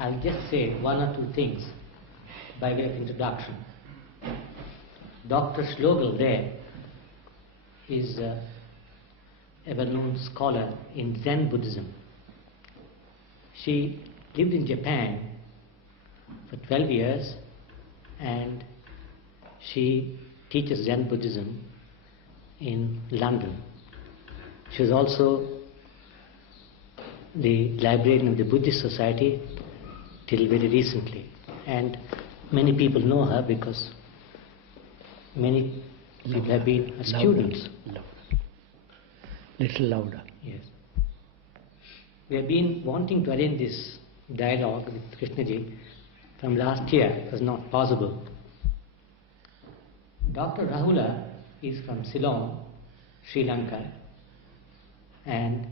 I'll just say one or two things by way of introduction. Dr. Schlogel there is a well-known scholar in Zen Buddhism. She lived in Japan for 12 years and she teaches Zen Buddhism in London. She was also the librarian of the Buddhist Society till very recently, and many people know her because many people have been her students. Little louder. Yes. We have been wanting to arrange this dialogue with Krishnaji from last year. It was not possible. Dr. Rahula is from Ceylon, Sri Lanka, and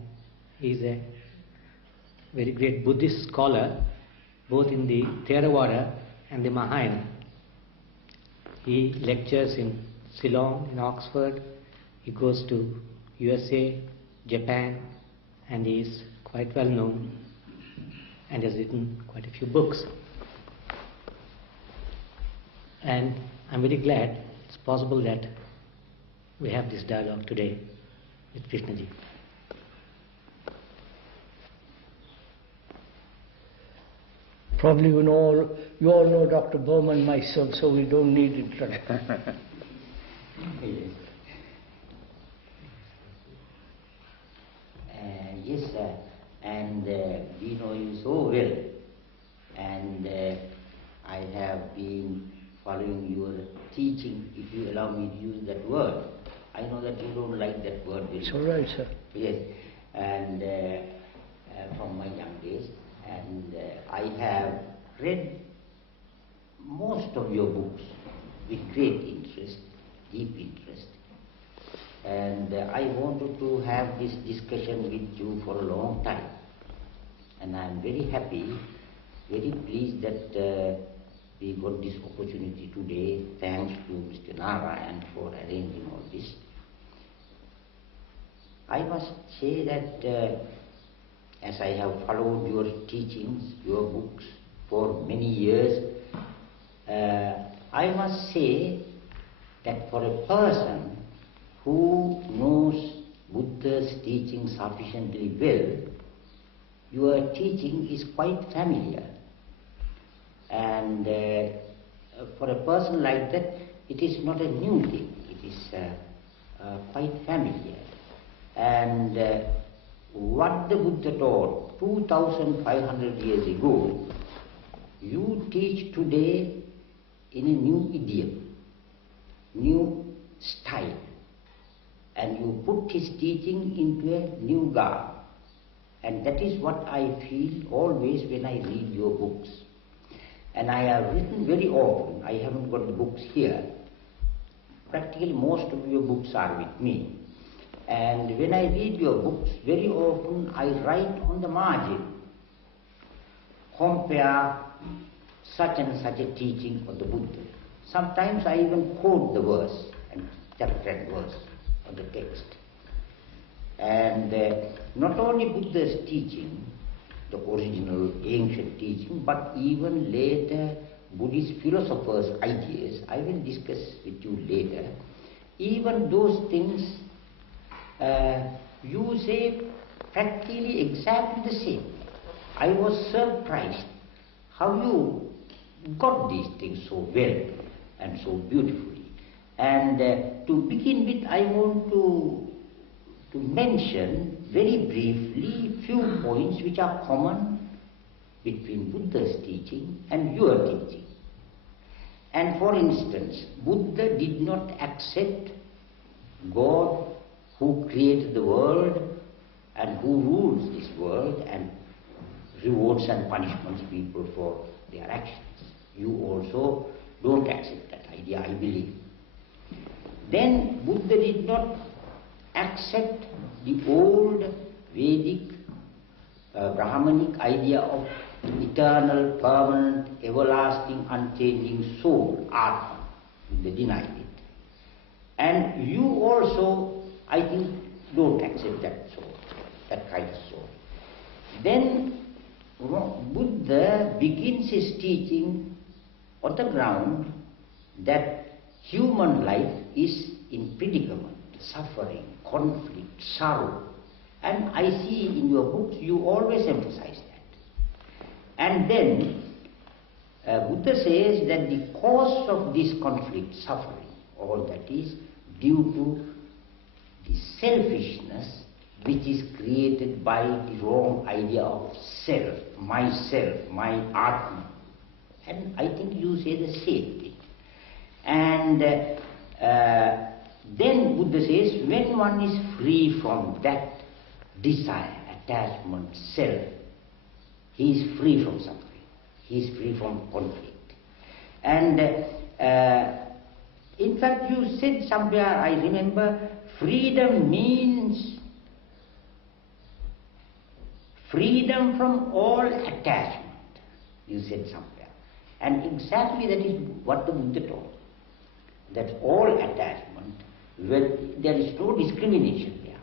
he is a very great Buddhist scholar both in the Theravada and the Mahayana. He lectures in Ceylon, in Oxford. He goes to USA, Japan, and he is quite well known and has written quite a few books. And I'm very glad it's possible that we have this dialogue today with Krishnaji. Probably you all know Dr. Bowman myself, so we don't need introduction. Yes, sir. And we know you so well. And I have been following your teaching, if you allow me to use that word. I know that you don't like that word very much. It's all right, sir. Yes, and from my young days. And I have read most of your books with great interest, deep interest. And I wanted to have this discussion with you for a long time. And I am very happy, very pleased that we got this opportunity today. Thanks to Mr. Narayan for arranging all this. I must say that as I have followed your teachings, your books for many years, I must say that for a person who knows Buddha's teaching sufficiently well, your teaching is quite familiar. And for a person like that, it is not a new thing, it is quite familiar. And what the Buddha taught 2,500 years ago, you teach today in a new idiom, new style, and you put his teaching into a new garb. And that is what I feel always when I read your books. And I have written very often, I haven't got the books here, practically most of your books are with me. And when I read your books, very often I write on the margin, compare such and such a teaching of the Buddha. Sometimes I even quote the verse, and chapter and verse of the text. And not only Buddha's teaching, the original ancient teaching, but even later Buddhist philosophers' ideas, I will discuss with you later. Even those things you say practically exactly the same. I was surprised how you got these things so well and so beautifully. And to begin with, I want to mention very briefly few points which are common between Buddha's teaching and your teaching. And for instance, Buddha did not accept God who created the world and who rules this world and rewards and punishments people for their actions. You also don't accept that idea, I believe. Then Buddha did not accept the old Vedic, Brahmanic idea of eternal, permanent, everlasting, unchanging soul, Atma. They denied it. And you also, I think, don't accept that soul, that kind of soul. Then Buddha begins his teaching on the ground that human life is in predicament, suffering, conflict, sorrow. And I see in your books you always emphasize that. And then Buddha says that the cause of this conflict, suffering, all that is due to the selfishness which is created by the wrong idea of self, my Atma. And I think you say the same thing. And then Buddha says, when one is free from that desire, attachment, self, he is free from suffering. He is free from conflict. And in fact, you said somewhere, I remember, freedom means freedom from all attachment. You said somewhere. And exactly that is what the Buddha taught. That all attachment, there is no discrimination there.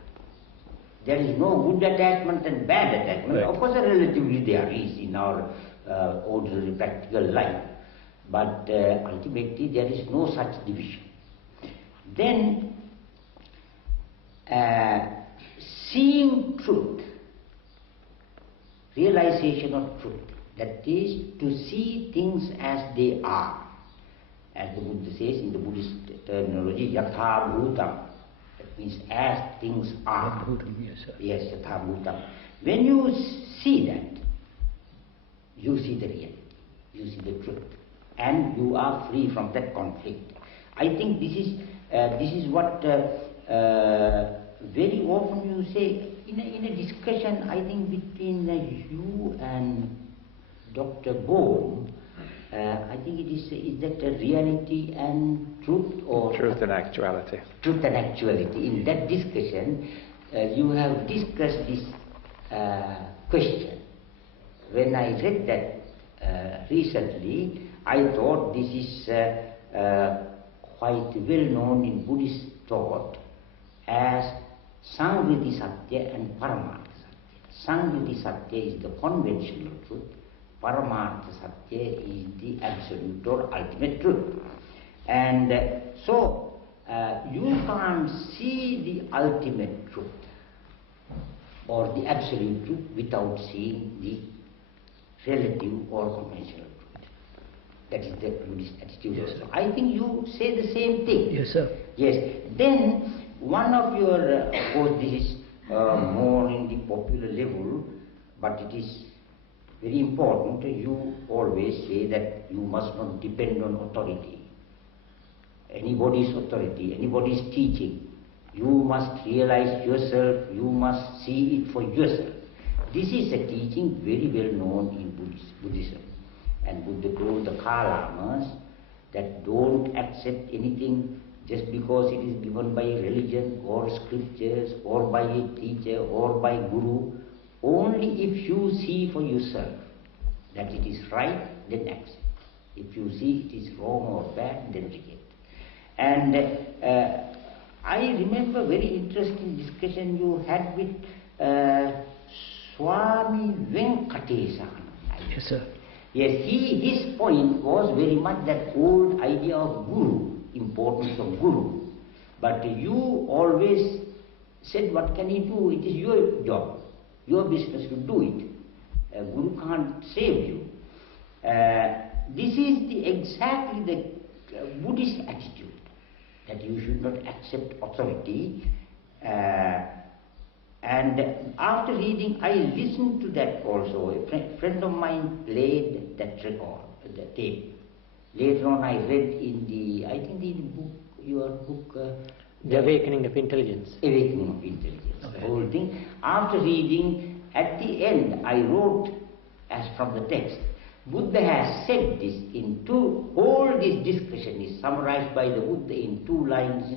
There is no good attachment and bad attachment. Right. Of course, relatively there is in our ordinary practical life. But ultimately there is no such division. Then, seeing truth, realization of truth, that is to see things as they are. As the Buddha says in the Buddhist terminology, yatha bhutam. That means as things are. Yes, sir. Yes, yatha bhutam. When you see that, you see the reality, you see the truth, and you are free from that conflict. I think this is what very often you say in a discussion, I think between you and Dr. Bohm, I think is that a reality and truth, or Truth and actuality. Truth and actuality. In that discussion, you have discussed this question. When I read that recently, I thought this is quite well known in Buddhist thought as Sangriti Satya and Paramartha Satya. Sangriti Satya is the conventional truth, Paramartha Satya is the absolute or ultimate truth. And so you can't see the ultimate truth or the absolute truth without seeing the relative or conventional truth. That is the Buddhist attitude. Yes, So I think you say the same thing. Yes, sir. Yes. Then one of your, of course this is more in the popular level, but it is very important. You always say that you must not depend on authority, anybody's authority, anybody's teaching. You must realize yourself, you must see it for yourself. This is a teaching very well known in Buddhism. And Buddha told the Kalamas that don't accept anything just because it is given by religion or scriptures or by a teacher or by guru. Only if you see for yourself that it is right, then accept. If you see it is wrong or bad, then reject. And I remember very interesting discussion you had with Swami Venkatesana. Yes, sir. Yes, his point was very much that old idea of guru, importance of guru. But you always said, what can he do? It is your job, your business to do it. A guru can't save you. This is exactly the Buddhist attitude, that you should not accept authority. And after reading, I listened to that also. A friend of mine played that record, the tape. Later on, I read in the, I think in the book, your book, The Awakening of Intelligence. Awakening of Intelligence, the whole thing. After reading, at the end, I wrote as from the text. Buddha has said this in two, all this discussion is summarized by the Buddha in 2 lines in the